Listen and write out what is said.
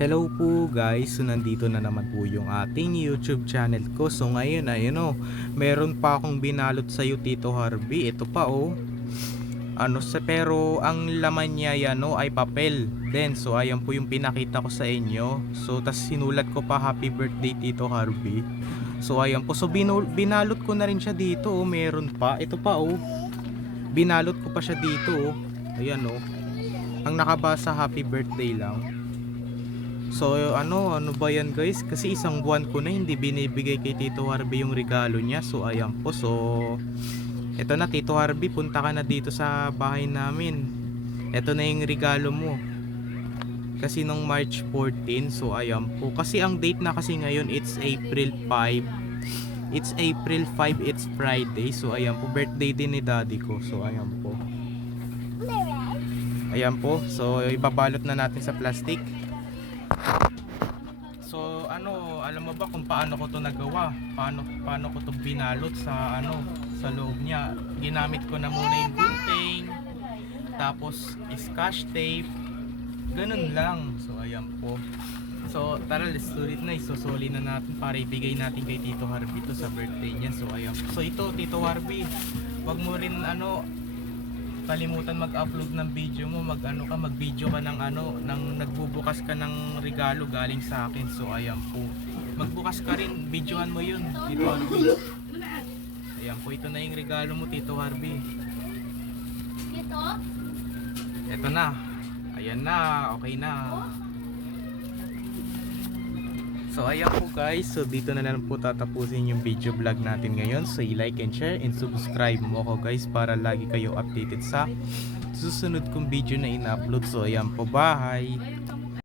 Hello po guys, so nandito na naman po yung ating YouTube channel ko. So ngayon ayun oh, meron pa akong binalot sa iyo Tito Harvey. Ito pa oh. Ano sa pero ang laman niya yan oh, ay papel Then so ayan po yung pinakita ko sa inyo. So tas sinulat ko pa happy birthday Tito Harvey. So ayan po, so binalot ko na rin siya dito oh, meron pa. Ito pa oh, binalot ko pa siya dito oh. Ayan oh, ang nakabasa happy birthday lang So ano, ano ba yan guys? Kasi isang buwan ko na hindi binibigay kay Tito Harvey yung regalo niya. So ayan po. So eto na Tito Harvey, punta ka na dito sa bahay namin. Eto na yung regalo mo. Kasi nung March 14, so ayan po. Kasi ang date na kasi ngayon, it's April 5. It's April 5, it's Friday. So ayan po, birthday din ni daddy ko. So ayan po. Ayan po. So ibabalot na natin sa plastic. So ano, alam mo ba kung paano ko 'to nagawa? Paano paano ko 'to binalot sa ano, sa loob niya? Ginamit ko na muna yung gunting, tapos scotch tape. Ganun lang. So ayan po. So tara, let's do it na. Isusuli na natin para ibigay natin kay Tito Harvey to sa birthday niya. So ayan. So ito Tito Harvey, wag mo rin ano kalimutan mag-upload ng video mo, mag-ano ka, mag-video ka ng ano, ng nagbubukas ka ng regalo galing sa akin. So ayan po. Magbukas ka rin, videohan mo 'yun, Tito Harvey. Ayan po, ito na yung regalo mo, Tito Harvey. Ito? Ito na. Ayan na, okay na. So ayan po guys, so dito na lang po tatapusin yung video vlog natin ngayon. So i-like and share and subscribe mo ako guys para lagi kayo updated sa susunod kong video na in-upload. So ayan po, bye!